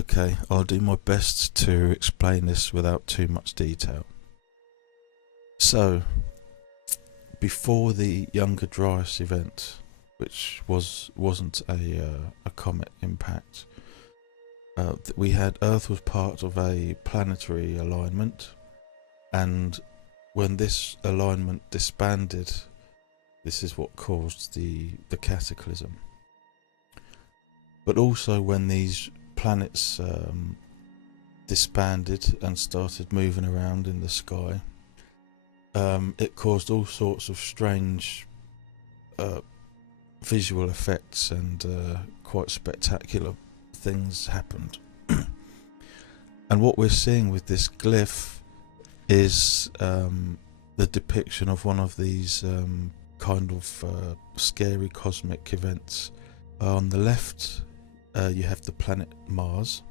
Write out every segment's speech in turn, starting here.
Okay, I'll do my best to explain this without too much detail. So, before the Younger Dryas event, which wasn't a comet impact, we had Earth was part of a planetary alignment, and when this alignment disbanded, this is what caused the cataclysm. But also when these planets disbanded and started moving around in the sky, it caused all sorts of strange visual effects, and quite spectacular things happened. And what we're seeing with this glyph is the depiction of one of these kind of scary cosmic events. On the left you have the planet Mars,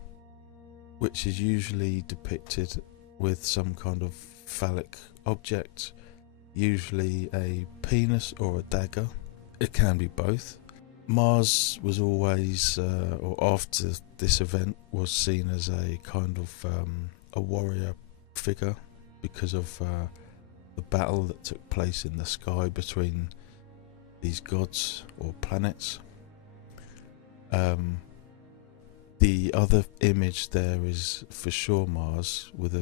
which is usually depicted with some kind of phallic object, usually a penis or a dagger. It can be both. Mars was always, or after this event, was seen as a kind of a warrior figure because of the battle that took place in the sky between these gods or planets. The other image there is for sure Mars with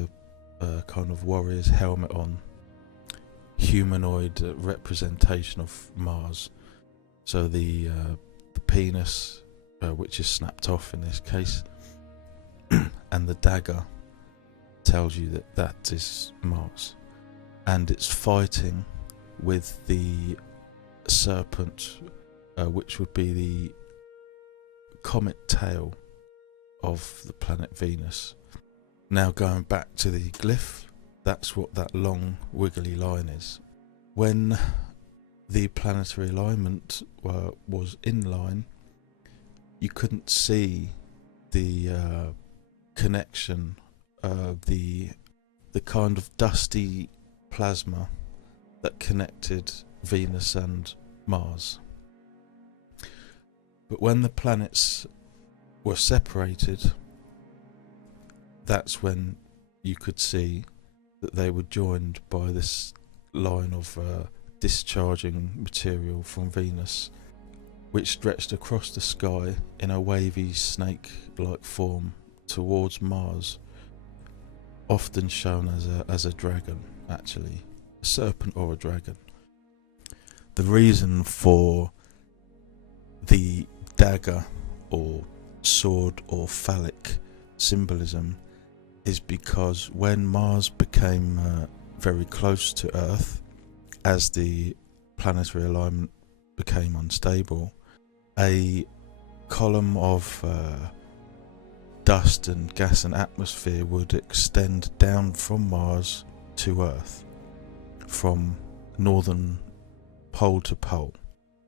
a kind of warrior's helmet on, humanoid representation of Mars. So the penis, which is snapped off in this case, and the dagger tells you that that is Mars, and it's fighting with the serpent, which would be the comet tail of the planet Venus. Now going back to the glyph, that's what that long wiggly line is. When the planetary alignment was in line, you couldn't see the connection, the kind of dusty plasma that connected Venus and Mars. But when the planets were separated, that's when you could see that they were joined by this line of discharging material from Venus, which stretched across the sky in a wavy snake-like form towards Mars, often shown as a dragon, actually, a serpent or a dragon. The reason for the dagger or sword or phallic symbolism is because when Mars became very close to Earth, as the planetary alignment became unstable, a column of dust and gas and atmosphere would extend down from Mars to Earth, from northern pole to pole.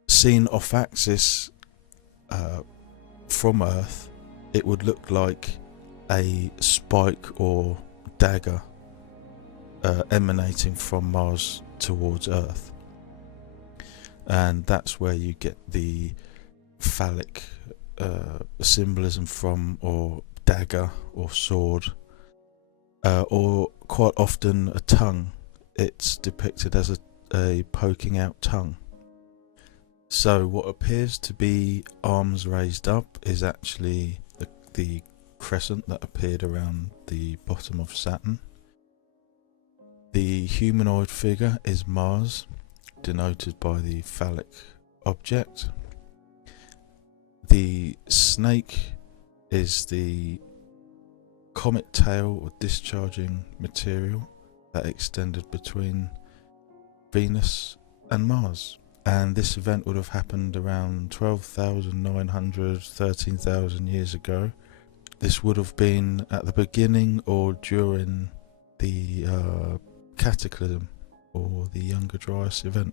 Seen off axis from Earth, it would look like a spike or dagger emanating from Mars towards Earth, and that's where you get the phallic symbolism from, or dagger or sword, or quite often a tongue. It's depicted as a poking out tongue. So what appears to be arms raised up is actually the crescent that appeared around the bottom of Saturn. The humanoid figure is Mars, denoted by the phallic object. The snake is the comet tail or discharging material that extended between Venus and Mars. And this event would have happened around 12,900, 13,000 years ago. This would have been at the beginning or during the cataclysm or the Younger Dryas event.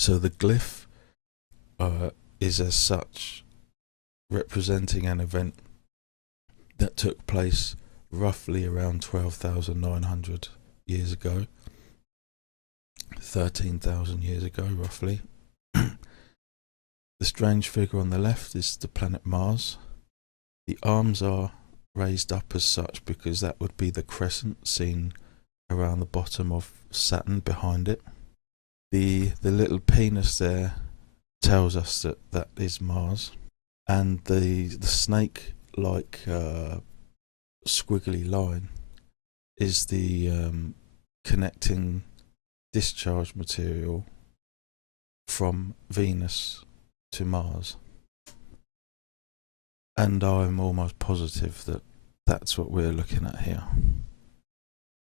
So the glyph is as such representing an event that took place roughly around 12,900 years ago, 13,000 years ago roughly. The strange figure on the left is the planet Mars. The arms are raised up as such because that would be the crescent seen around the bottom of Saturn behind it. The little penis there tells us that that is Mars, and the snake like squiggly line is the connecting discharge material from Venus to Mars. And I'm almost positive that that's what we're looking at here.